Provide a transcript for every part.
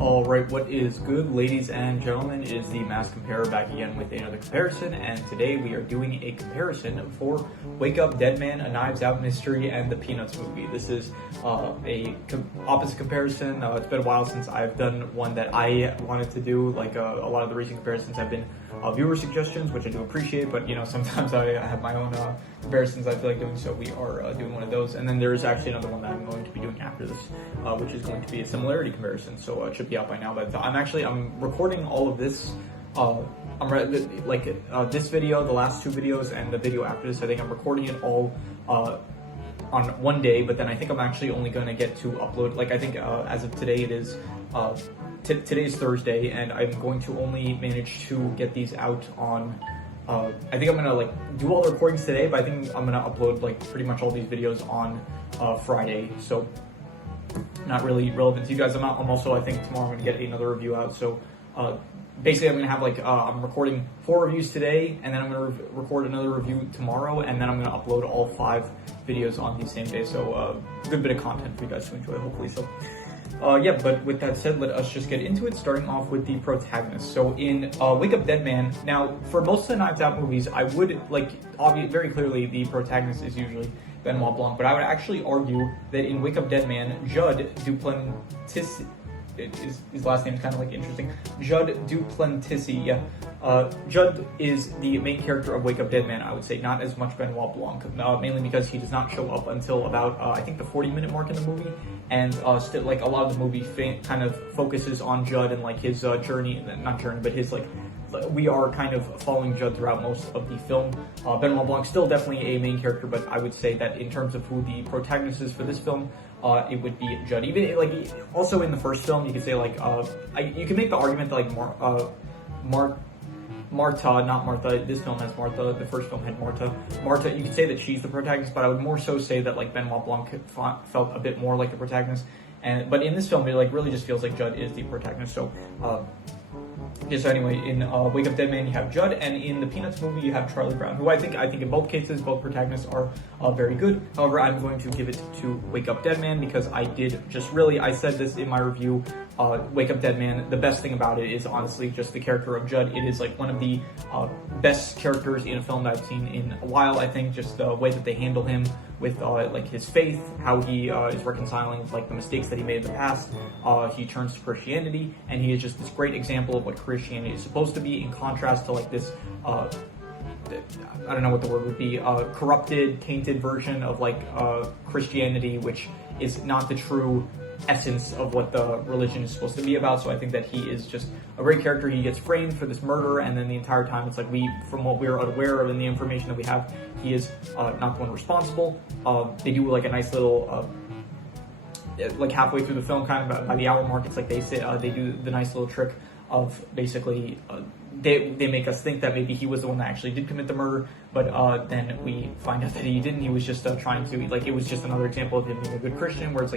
Alright, what is good, ladies and gentlemen? It is the Mass Comparer back again with another comparison, and today we are doing a comparison for Wake Up Dead Man, A Knives Out Mystery, and the Peanuts movie. This is opposite comparison. It's been a while since I've done one that I wanted to do. Like a lot of the recent comparisons have been viewer suggestions, which I do appreciate, but sometimes I have my own comparisons I feel like doing, so we are doing one of those. And then there is actually another one that I'm going to be doing after this, which is going to be a similarity comparison, so it should be out by now. But I'm recording all of this. This video, the last two videos, and the video after this. I think I'm recording it all on one day, but then I think I'm actually only going to get to upload. Like I think as of today, it is today's Thursday, and I'm going to only manage to get these out on. I think I'm gonna do all the recordings today, but I think I'm gonna upload pretty much all these videos on Friday. So not really relevant to you guys. I'm also, I think tomorrow I'm gonna get another review out. So basically I'm gonna have I'm recording 4 reviews today, and then I'm gonna record another review tomorrow, and then I'm gonna upload all 5 videos on the same day. So good bit of content for you guys to enjoy, hopefully. So but with that said, let us just get into it, starting off with the protagonist. So in Wake Up Dead Man, now for most of the Knives Out movies, I would very clearly the protagonist is usually Benoit Blanc, but I would actually argue that in Wake Up Dead Man, Judd Duplantis, his last name is kind of interesting. Judd Duplantis, Judd is the main character of Wake Up Dead Man, I would say, not as much Benoit Blanc, mainly because he does not show up until about, I think the 40-minute mark in the movie, and still, a lot of the movie kind of focuses on Judd and, his we are kind of following Judd throughout most of the film. Benoit Blanc still definitely a main character, but I would say that in terms of who the protagonist is for this film, it would be Judd. Even also in the first film, you could say you can make the argument that Martha, not Martha. This film has Martha. The first film had Martha. Martha, you could say that she's the protagonist, but I would more so say that Benoit Blanc felt a bit more like the protagonist. But in this film, it really just feels like Judd is the protagonist. So. So anyway, in Wake Up Dead Man, you have Judd, and in the Peanuts movie, you have Charlie Brown, who I think in both cases, both protagonists are very good. However, I'm going to give it to Wake Up Dead Man because I said this in my review, Wake Up Dead Man, the best thing about it is honestly just the character of Judd. It is one of the best characters in a film that I've seen in a while. I think just the way that they handle him with his faith, how he is reconciling the mistakes that he made in the past. He turns to Christianity, and he is just this great example of what Christianity is supposed to be, in contrast to this I don't know what the word would be, corrupted, tainted version of Christianity, which is not the true essence of what the religion is supposed to be about. So I think that he is just a great character. He gets framed for this murder, and then the entire time it's from what we're aware of and the information that we have, he is not the one responsible. They do a nice little halfway through the film, kind of by the hour mark, it's they do the nice little trick of basically they make us think that maybe he was the one that actually did commit the murder, but then we find out that he didn't. He was just trying to, it was just another example of him being a good Christian, where it's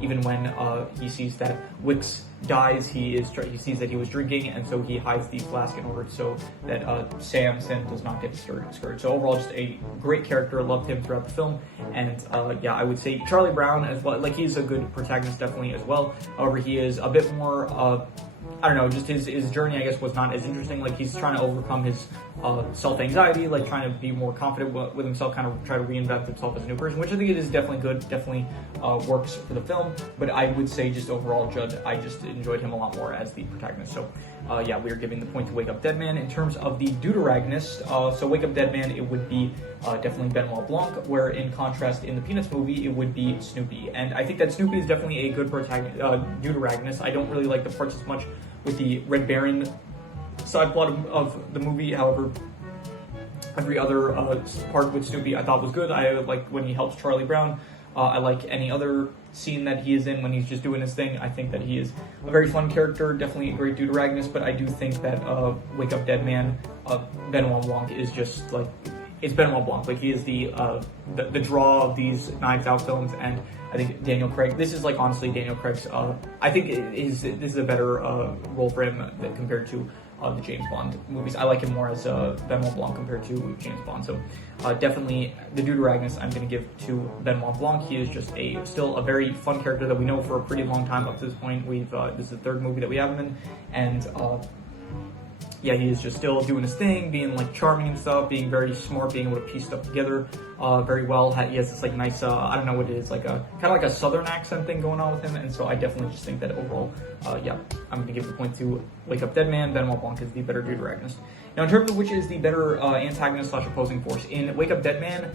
even when he sees that Wicks dies, he sees that he was drinking, and so he hides the flask in order so that Sam does not get discouraged. So overall, just a great character. Loved him throughout the film, and I would say Charlie Brown as well. He's a good protagonist definitely as well. However, he is a bit more I don't know, just his journey, I guess, was not as interesting. He's trying to overcome his self-anxiety, trying to be more confident with himself, kind of try to reinvent himself as a new person, which I think it is definitely good, definitely works for the film. But I would say just overall, Judd, I just enjoyed him a lot more as the protagonist. So we are giving the point to Wake Up Dead Man. In terms of the deuteragonist, so Wake Up Dead Man, it would be definitely Benoit Blanc, where in contrast in the Peanuts movie, it would be Snoopy. And I think that Snoopy is definitely a good deuteragonist. I don't really like the parts as much with the Red Baron side plot of the movie. However, every other part with Snoopy I thought was good. I like when he helps Charlie Brown. I like any other scene that he is in when he's just doing his thing. I think that he is a very fun character, definitely a great deuteragonist, but I do think that Wake Up Dead Man, Benoit Blanc is just it's Benoit Blanc. He is the draw of these Knives Out films, and I think Daniel Craig, this is honestly Daniel Craig's, I think this is a better role for him compared to the James Bond movies. I like him more as Benoit Blanc compared to James Bond. So definitely the deuteragonist I'm going to give to Benoit Blanc. He is just still a very fun character that we know for a pretty long time up to this point. This is the third movie that we have him in, and yeah, he is just still doing his thing, being like charming and stuff, being very smart, being able to piece stuff together very well. He has this like nice, I don't know what it is, like a kind of like a southern accent thing going on with him, and so I definitely just think that overall, yeah, I'm going to give the point to Wake Up Dead Man. Benoit Blanc is the better deuteragonist. Now, in terms of which is the better antagonist / opposing force, in Wake Up Dead Man,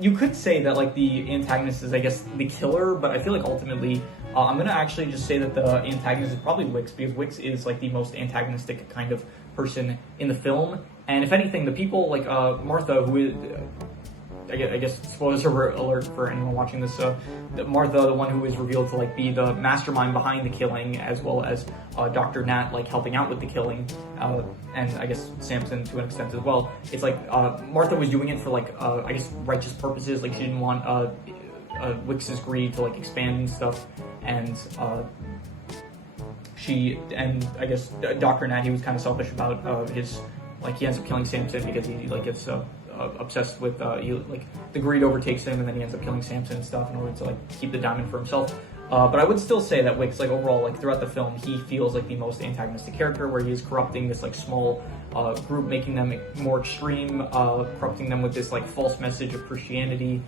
you could say that like the antagonist is, I guess, the killer, but I feel like ultimately I'm going to actually just say that the antagonist is probably Wicks, because Wicks is like the most antagonistic kind of person in the film. And if anything, the people like Martha, who is, I guess, spoiler alert for anyone watching this, Martha, the one who is revealed to like be the mastermind behind the killing, as well as Dr. Nat like helping out with the killing, and I guess Samson to an extent as well. It's like Martha was doing it for like I guess righteous purposes. Like she didn't want Wicks's greed to like expand and stuff, and I guess Dr. Nat, he was kind of selfish about his, like he ends up killing Samson because he like gets obsessed with like the greed overtakes him, and then he ends up killing Samson and stuff in order to like keep the diamond for himself. But I would still say that Wicks, like overall, like throughout the film, he feels like the most antagonistic character, where he is corrupting this like small group, making them more extreme, corrupting them with this like false message of Christianity,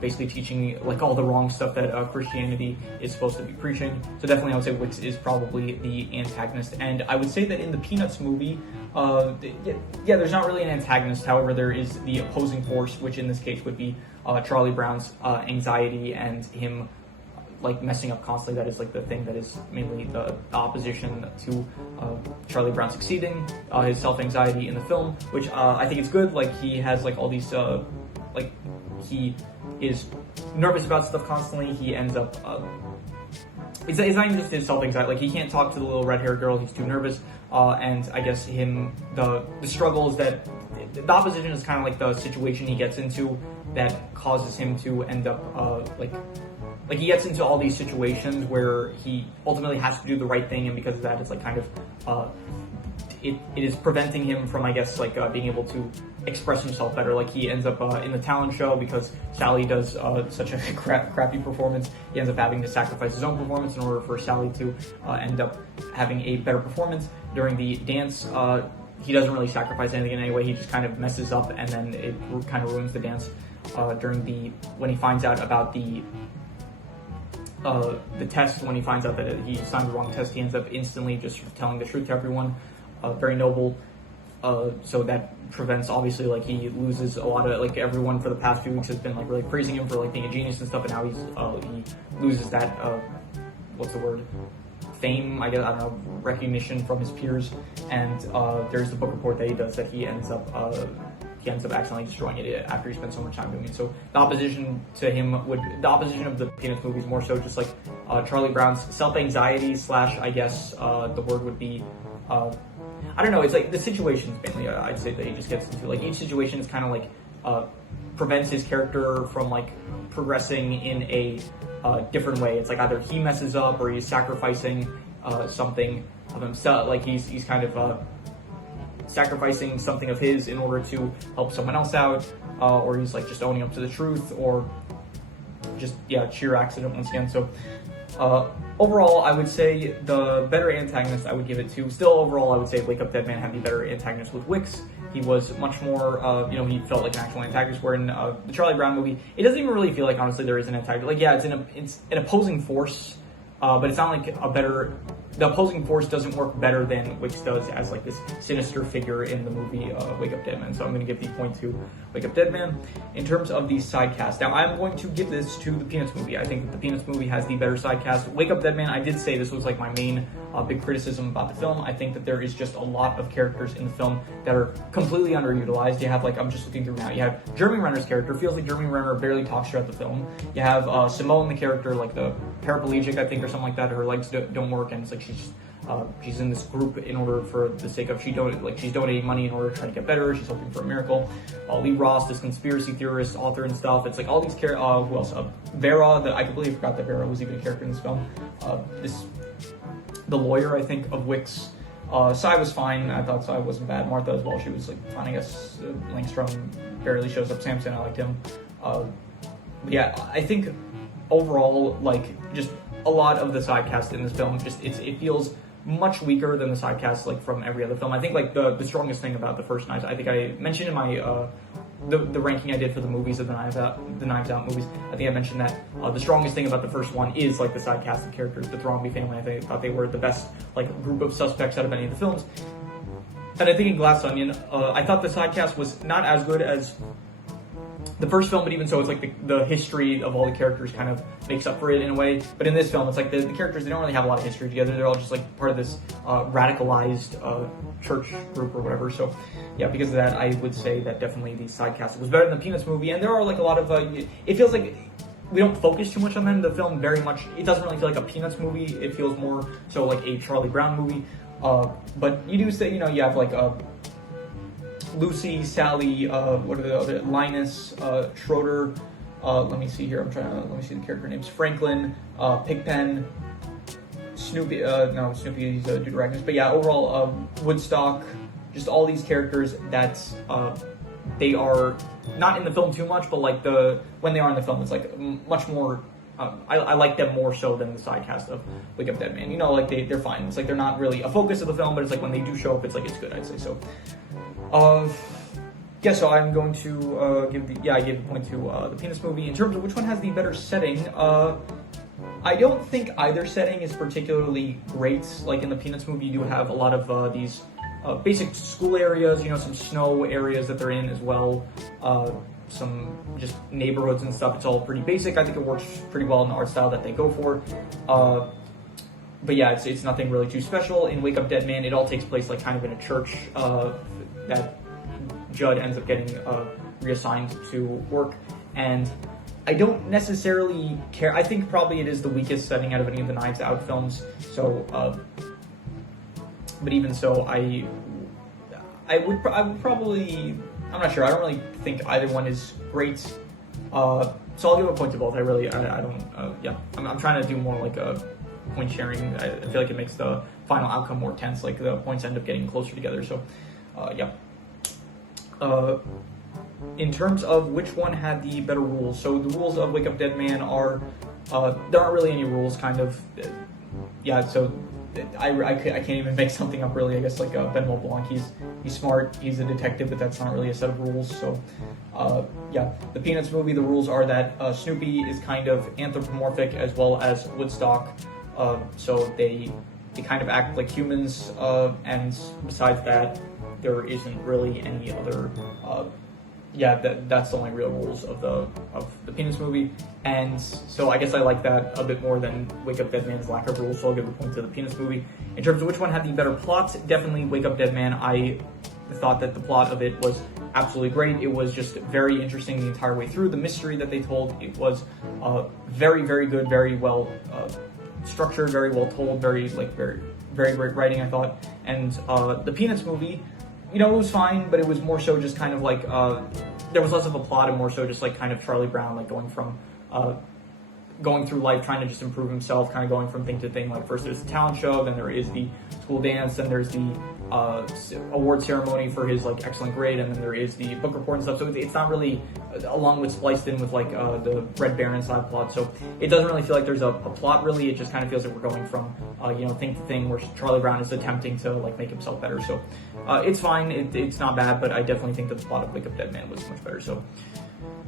basically teaching like all the wrong stuff that Christianity is supposed to be preaching. So definitely I would say Wicks is probably the antagonist. And I would say that in the Peanuts movie, yeah, there's not really an antagonist. However, there is the opposing force, which in this case would be Charlie Brown's anxiety and him like messing up constantly. That is like the thing that is mainly the opposition to Charlie Brown succeeding, his self-anxiety in the film, which I think it's good. Like he has like all these like he is nervous about stuff constantly. He ends up it's not even just his self-anxiety, like he can't talk to the little red-haired girl, he's too nervous, and I guess the struggles that the opposition is kind of like the situation he gets into that causes him to end up like he gets into all these situations where he ultimately has to do the right thing, and because of that, it's like kind of it is preventing him from, I guess, like being able to express himself better. Like he ends up in the talent show, because Sally does such a crappy performance. He ends up having to sacrifice his own performance in order for Sally to end up having a better performance. During the dance, he doesn't really sacrifice anything in any way. He just kind of messes up, and then it kind of ruins the dance. When he finds out about the test, when he finds out that he signed the wrong test, he ends up instantly just telling the truth to everyone. Very noble. So that prevents, obviously, like he loses a lot of, like everyone for the past few weeks has been like really praising him for like being a genius and stuff, and now he loses that what's the word? Fame, I guess, I don't know, recognition from his peers. And there's the book report that he does that he ends up accidentally destroying it after he spent so much time doing it. So the opposition to him the opposition of the Peanuts movie is more so just like Charlie Brown's self-anxiety / I guess the word would be, I don't know, it's like the situations mainly, I'd say, that he just gets into. Like each situation is kind of like prevents his character from like progressing in a different way. It's like either he messes up or he's sacrificing something of himself. Like he's kind of sacrificing something of his in order to help someone else out, or he's like just owning up to the truth, or just sheer accident once again. So overall, I would say the better antagonist I would give it to. Still, overall, I would say Wake Up Dead Man had the better antagonist with Wicks. He was much more, he felt like an actual antagonist. Where in the Charlie Brown movie, it doesn't even really feel like, honestly, there is an antagonist. Like, yeah, it's an opposing force, but it's not like the opposing force doesn't work better than Wicks does as like this sinister figure in the movie Wake Up Dead Man. So I'm going to give the point to Wake Up Dead Man. In terms of the side cast, now I'm going to give this to the Peanuts movie. I think that the Peanuts movie has the better side cast. Wake Up Dead Man, I did say this was like my main big criticism about the film. I think that there is just a lot of characters in the film that are completely underutilized. You have, like, I'm just looking through now, you have Jeremy Renner's character. Feels like Jeremy Renner barely talks throughout the film. You have Simone, the character, like the paraplegic, I think, or something like that. Her legs don't work, and it's like she's in this group in order for the sake of she's donating money in order to try to get better. She's hoping for a miracle. Lee Ross, this conspiracy theorist, author and stuff. It's like all these characters. Who else? Vera, I completely forgot that Vera was even a character in this film. The lawyer, I think, of Wicks. Cy was fine. I thought Cy wasn't bad. Martha as well. She was like fine. I guess Langstrom barely shows up. Samson, I liked him. Yeah, I think overall, like, just a lot of the side cast in this film, it feels much weaker than the side cast like from every other film. I think like the strongest thing about the first Knives, I think I mentioned in my the ranking I did for the movies of the Knives Out movies. I think I mentioned that the strongest thing about the first one is like the side cast of characters. The Thrombey family, I thought they were the best like group of suspects out of any of the films. And I think in Glass Onion, I thought the side cast was not as good as the first film, but even so, it's like the history of all the characters kind of makes up for it in a way. But in this film, it's like the characters, they don't really have a lot of history together. They're all just like part of this radicalized church group or whatever. So yeah, because of that, I would say that definitely the side cast was better than the Peanuts movie. And there are like a lot of, it feels like we don't focus too much on them. The film very much, it doesn't really feel like a Peanuts movie. It feels more so like a Charlie Brown movie. But you do say, you have like Lucy, Sally, what are the other? Linus, Schroeder. Let me see here. Let me see the character names. Franklin, Pigpen, Snoopy. No, Snoopy is Dude Arachnus. But yeah, overall, Woodstock. Just all these characters that they are not in the film too much, but like when they are in the film, it's like much more. I like them more so than the side cast of Wake Up Dead Man. Like they're fine. It's like they're not really a focus of the film, but it's like when they do show up, it's like it's good. I'd say so. Yeah, so I'm going to I gave the point to the Peanuts movie. In terms of which one has the better setting, I don't think either setting is particularly great. Like in the Peanuts movie, you do have a lot of these basic school areas, some snow areas that they're in as well, some just neighborhoods and stuff. It's all pretty basic. I think it works pretty well in the art style that they go for. But yeah, it's nothing really too special. In Wake Up Dead Man, it all takes place like kind of in a church that Judd ends up getting reassigned to work, and I don't necessarily care. I think probably it is the weakest setting out of any of the Knives Out films. So, but even so, I would probably. I'm not sure. I don't really think either one is great. So I'll give a point to both. I don't. Yeah, I'm trying to do more like a point sharing. I feel like it makes the final outcome more tense. Like the points end up getting closer together. So, yeah. In terms of which one had the better rules, so the rules of Wake Up Dead Man are, there aren't really any rules, kind of, yeah, so I can't even make something up really. I guess like Benoit Blanc, he's smart, he's a detective, but that's not really a set of rules. So yeah, the Peanuts movie, the rules are that Snoopy is kind of anthropomorphic as well as Woodstock, so they kind of act like humans, and besides that, there isn't really any other. Yeah, that's the only real rules of the Peanuts movie, and so I guess I like that a bit more than Wake Up Dead Man's lack of rules. So I'll give the point to the Peanuts movie. In terms of which one had the better plot, definitely Wake Up Dead Man. I thought that the plot of it was absolutely great. It was just very interesting the entire way through. The mystery that they told, it was very, very good, very well structured, very well told, very great writing, I thought. And the Peanuts movie, it was fine, but it was more so just kind of like, there was less of a plot and more so just like kind of Charlie Brown, like going through life, trying to just improve himself, kind of going from thing to thing. Like first there's the talent show, then there is the school dance, then there's the award ceremony for his like excellent grade, and then there is the book report and stuff. So it's not really, along with spliced in with like the Red Baron side plot. So it doesn't really feel like there's a plot really. It just kind of feels like we're going from thing to thing where Charlie Brown is attempting to like make himself better. So it's fine. It's not bad, but I definitely think that the plot of Wake Up Dead Man was much better. So.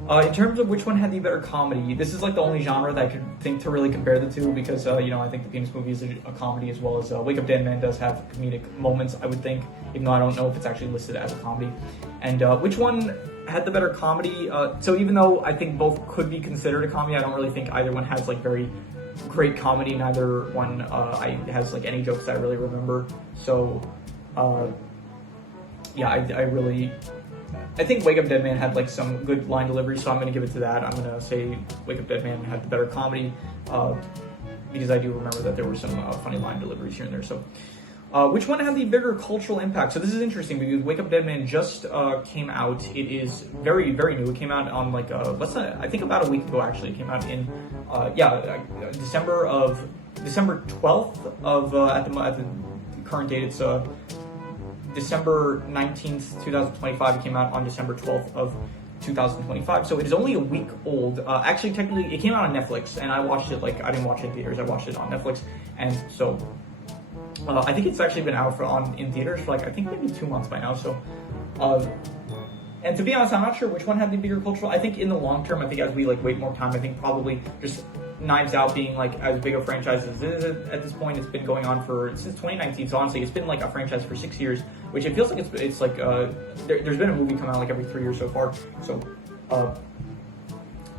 In terms of which one had the better comedy, this is like the only genre that I could think to really compare the two, because I think the Peanuts movie is a comedy as well as Wake Up Dead Man does have comedic moments, I would think, even though I don't know if it's actually listed as a comedy. And which one had the better comedy? So even though I think both could be considered a comedy, I don't really think either one has like very great comedy. Neither one has like any jokes that I really remember. So yeah, I think Wake Up Dead Man had like some good line delivery, so I'm going to give it to that. I'm going to say Wake Up Dead Man had the better comedy, because I do remember that there were some funny line deliveries here and there. So which one had the bigger cultural impact? So this is interesting because Wake Up Dead Man just came out. It is very, very new. It came out on like, I think about a week ago actually. It came out in, December 12th of, at the current date, it's December 19th, 2025. It came out on December 12th of 2025, so it is only a week old. Actually, technically, it came out on Netflix, and I watched it, I didn't watch it in theaters, I watched it on Netflix, and so I think it's actually been out in theaters for I think maybe 2 months by now, so and to be honest, I'm not sure which one had the bigger cultural. I think in the long term, I think as we wait more time, I think probably just Knives Out being as big a franchise as it is at this point. It's been going on since 2019, so honestly, it's been a franchise for 6 years, which it feels like it's there's been a movie come out every 3 years so far. So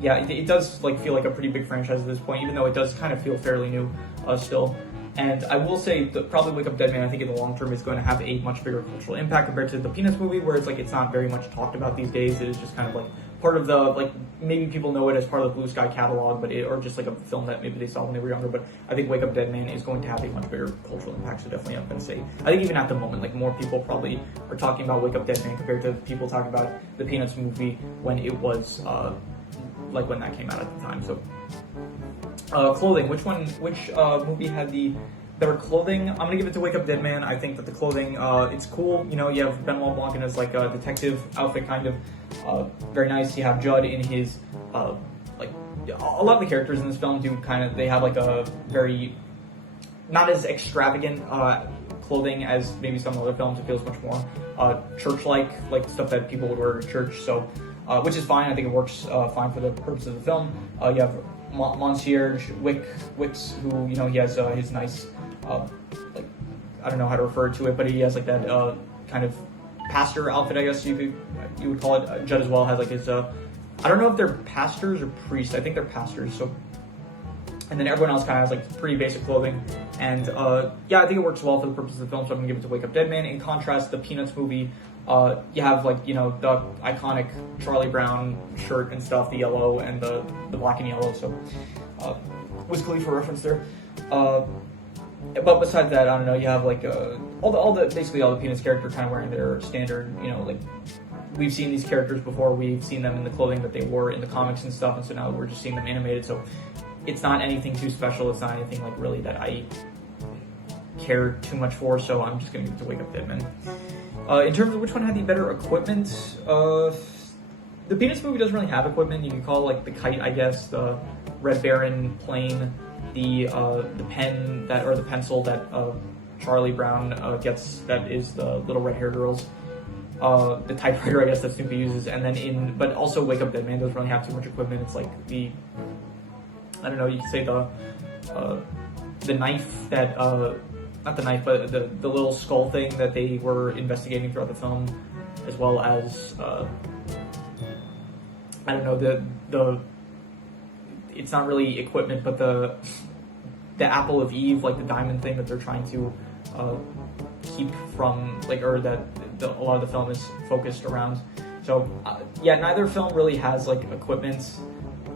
yeah, it does feel like a pretty big franchise at this point, even though it does kind of feel fairly new still. And I will say that probably Wake Up Dead Man, I think in the long term is going to have a much bigger cultural impact compared to the Peanuts movie, where it's not very much talked about these days. It is just kind of part of the, maybe people know it as part of the Blue Sky catalog, or just a film that maybe they saw when they were younger. But I think Wake Up Dead Man is going to have a much bigger cultural impact, so definitely I'm going to say, I think even at the moment, more people probably are talking about Wake Up Dead Man compared to people talking about the Peanuts movie when it was, when that came out at the time. So, clothing, which movie had the better clothing? I'm gonna give it to Wake Up Dead Man. I think that the clothing, it's cool. You have Benoit Blanc in his a detective outfit, kind of, very nice. You have Judd in his, a lot of the characters in this film they have a very, not as extravagant, clothing as maybe some other films. It feels much more, church-like, stuff that people would wear to church, so, which is fine. I think it works, fine for the purpose of the film. You have Monsieur Wicks, who, he has, his nice, I don't know how to refer to it, but he has that kind of pastor outfit, I guess you would call it. Judd as well has his I don't know if they're pastors or priests. I think they're pastors. So, and then everyone else kind of has pretty basic clothing, and yeah, I think it works well for the purpose of the film. So I'm gonna give it to Wake Up Dead Man. In contrast, the Peanuts movie, you have the iconic Charlie Brown shirt and stuff, the yellow and the black and yellow. So Wiz Khalifa reference there. But besides that, I don't know. You have basically all the Peanuts characters kind of wearing their standard. We've seen these characters before. We've seen them in the clothing that they wore in the comics and stuff, and so now we're just seeing them animated. So it's not anything too special. It's not anything really that I care too much for. So I'm just gonna give it to Wake Up Dead Man. In terms of which one had the better equipment, the Peanuts movie doesn't really have equipment. You can call the kite, I guess, the Red Baron plane, the pen or the pencil that Charlie Brown gets, that is the little red hair girls, the typewriter, I guess, that Snoopy uses, and then but also Wake Up Dead Man doesn't really have too much equipment. It's I don't know, you could say the knife that not the knife, but the little skull thing that they were investigating throughout the film, as well as I don't know, the it's not really equipment, but the apple of Eve, the diamond thing that they're trying to keep from, or that a lot of the film is focused around. So yeah, neither film really has equipment.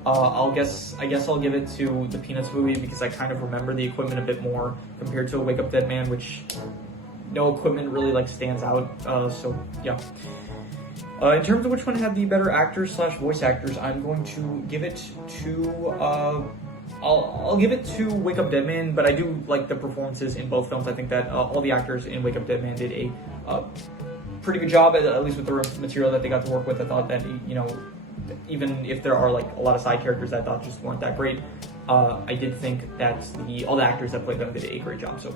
I guess I'll give it to the Peanuts movie because I kind of remember the equipment a bit more compared to Wake Up Dead Man, which no equipment really stands out. So yeah. In terms of which one had the better actors / voice actors, I'm going to give it to I'll give it to Wake Up Dead Man, but I do like the performances in both films. I think that all the actors in Wake Up Dead Man did a pretty good job, at least with the material that they got to work with. I thought that, even if there are a lot of side characters that I thought just weren't that great, I did think that all the actors that played them did a great job. So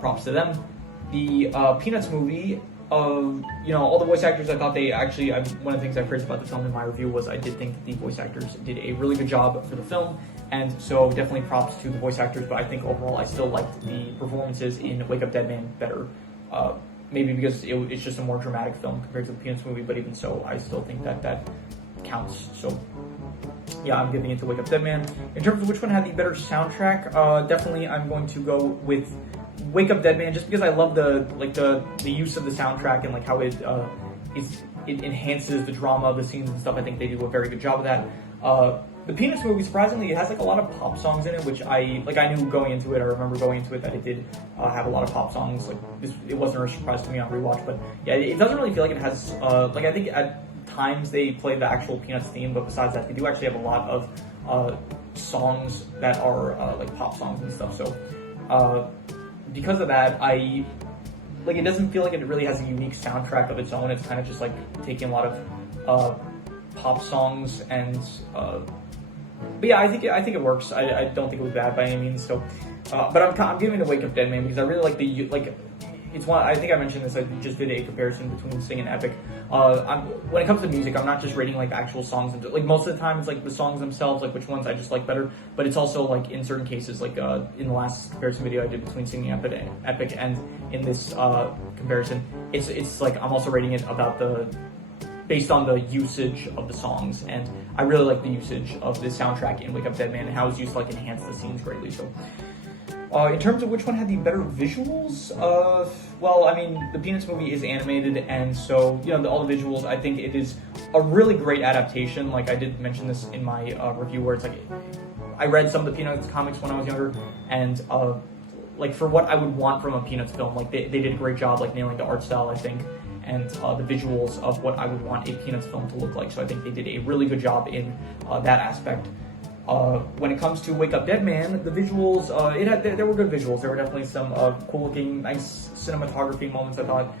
props to them. The Peanuts movie, all the voice actors, I thought they actually, one of the things I praised about the film in my review was I did think that the voice actors did a really good job for the film, and so definitely props to the voice actors, but I think overall I still liked the performances in Wake Up Dead Man better, maybe because it's just a more dramatic film compared to the Peanuts movie, but even so, I still think that counts. So yeah, I'm giving it to Wake Up Dead Man. In terms of which one had the better soundtrack, definitely I'm going to go with Wake Up Dead Man, just because I love the use of the soundtrack and how it enhances the drama of the scenes and stuff. I think they do a very good job of that. The Peanuts movie, surprisingly, it has a lot of pop songs in it, which I knew going into it. I remember going into it that it did have a lot of pop songs. It wasn't a surprise to me on rewatch, but yeah, it doesn't really feel like it has. I think at times they play the actual Peanuts theme, but besides that, they do actually have a lot of songs that are pop songs and stuff. So because of that, it doesn't feel like it really has a unique soundtrack of its own. It's kind of just like taking a lot of pop songs and but yeah, I think it works. I don't think it was bad by any means. So, but I'm giving it a Wake Up Dead Man because I really like it's one. I think I mentioned this. I just did a comparison between Sing and Epic. When it comes to music, I'm not just rating like actual songs. Like most of the time, it's like the songs themselves, like which ones I just like better. But it's also like in certain cases, like in the last comparison video I did between Sing and Epic, and in this comparison, it's like I'm also rating it based on the usage of the songs, and I really like the usage of the soundtrack in Wake Up Dead Man and how it's used to like enhance the scenes greatly. So. In terms of which one had the better visuals, well, I mean, the Peanuts movie is animated, and so, all the visuals, I think it is a really great adaptation. Like, I did mention this in my review, where it's like, I read some of the Peanuts comics when I was younger, and, like, for what I would want from a Peanuts film, like, they did a great job, like, nailing the art style, I think, and the visuals of what I would want a Peanuts film to look like. So I think they did a really good job in that aspect. When it comes to Wake Up Dead Man, the visuals, there were good visuals. There were definitely some cool looking, nice cinematography moments, I thought.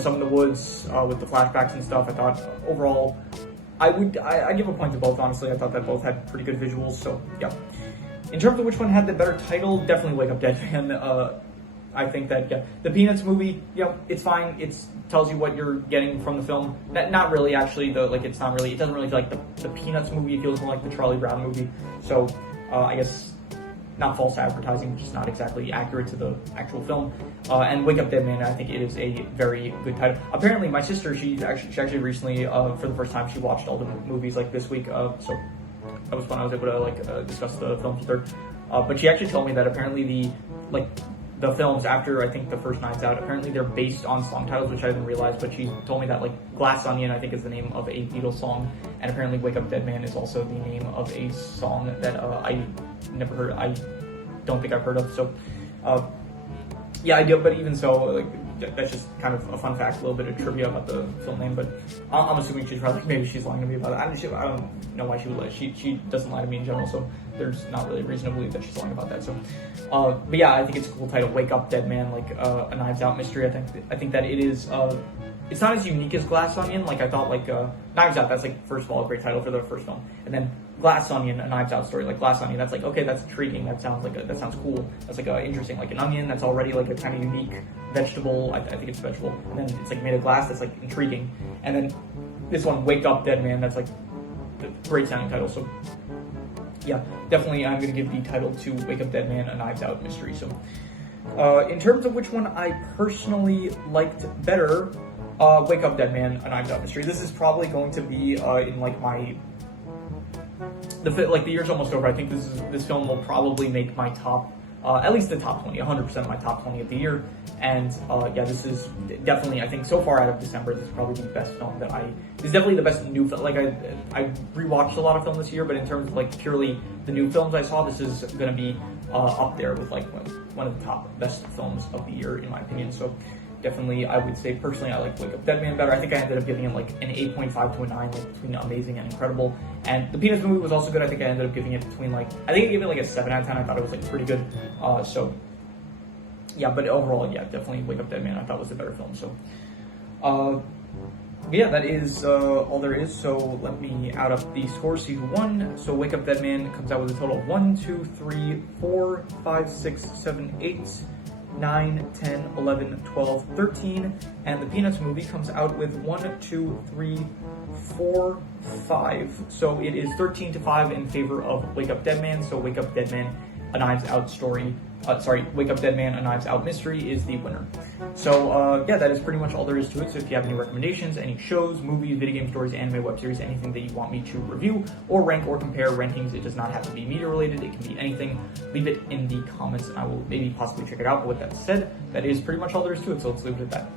Some in the woods with the flashbacks and stuff. I thought overall, I give a point to both, honestly. I thought that both had pretty good visuals, so yeah. In terms of which one had the better title, definitely Wake Up Dead Man. I think that, the Peanuts movie, it's fine. It tells you what you're getting from the film. Not really, actually, though. Like, it doesn't really feel like the Peanuts movie. It feels more like the Charlie Brown movie. So, I guess, not false advertising, just not exactly accurate to the actual film. And Wake Up Dead Man, I think it is a very good title. Apparently, my sister, she actually recently, for the first time, she watched all the movies, like, this week. So, that was fun. I was able to, discuss the films with her. But she actually told me that apparently the films after, I think, the first Knives Out, apparently they're based on song titles, which I didn't realize, but she told me that, like, Glass Onion, I think, is the name of a Beatles song, and apparently Wake Up Dead Man is also the name of a song that I never heard, I don't think I've heard of, so, yeah, I do, but even so, like, that's just kind of a fun fact, a little bit of trivia about the film name, but I'm assuming maybe she's lying to me about it. I don't know why she would lie. She doesn't lie to me in general, so there's not really reason to believe that she's lying about that. So, but yeah, I think it's a cool title, Wake Up Dead Man, like a Knives Out mystery. I think that it is. It's not as unique as Glass Onion. Like I thought, like Knives Out. That's like first of all a great title for the first film, and then Glass Onion, a Knives Out story. Like Glass Onion, that's like okay, that's intriguing. That sounds cool. That's like interesting. Like an onion, that's already like a kind of unique vegetable. I think it's a vegetable, and then it's like made of glass. That's like intriguing. And then this one, Wake Up Dead Man. That's like a great sounding title. So yeah, definitely I'm gonna give the title to Wake Up Dead Man, a Knives Out mystery. So in terms of which one I personally liked better, Wake Up Dead Man, a Knives Out mystery. This is probably going to be in like the year's almost over. I think this film will probably make my top, at least the top 20, 100% of my top 20 of the year. And yeah, this is definitely, I think so far out of December, this is probably the best film this is definitely the best new film. Like I rewatched a lot of film this year, but in terms of like purely the new films I saw, this is going to be up there with like one of the top best films of the year in my opinion. So definitely, I would say personally, I like Wake Up Dead Man better. I think I ended up giving it like an 8.5 to a 9, like between amazing and incredible. And the Peanuts movie was also good. I think I ended up giving it between I gave it like a 7 out of 10. I thought it was like pretty good. So yeah, but overall, yeah, definitely Wake Up Dead Man I thought was the better film. So yeah, that is all there is. So let me add up the scores. Season 1. So Wake Up Dead Man comes out with a total of 1, 2, 3, 4, 5, 6, 7, 8. 9, 10, 11, 12, 13, and the Peanuts movie comes out with 1, 2, 3, 4, 5. So it is 13-5 in favor of Wake Up Dead Man. So Wake Up Dead Man, a Knives Out story. Wake Up Dead Man, a Knives Out mystery is the winner. So yeah, that is pretty much all there is to it. So if you have any recommendations, any shows, movies, video game stories, anime, web series, anything that you want me to review or rank or compare rankings, it does not have to be media related. It can be anything. Leave it in the comments and I will maybe possibly check it out. But with that said, that is pretty much all there is to it. So let's leave it at that.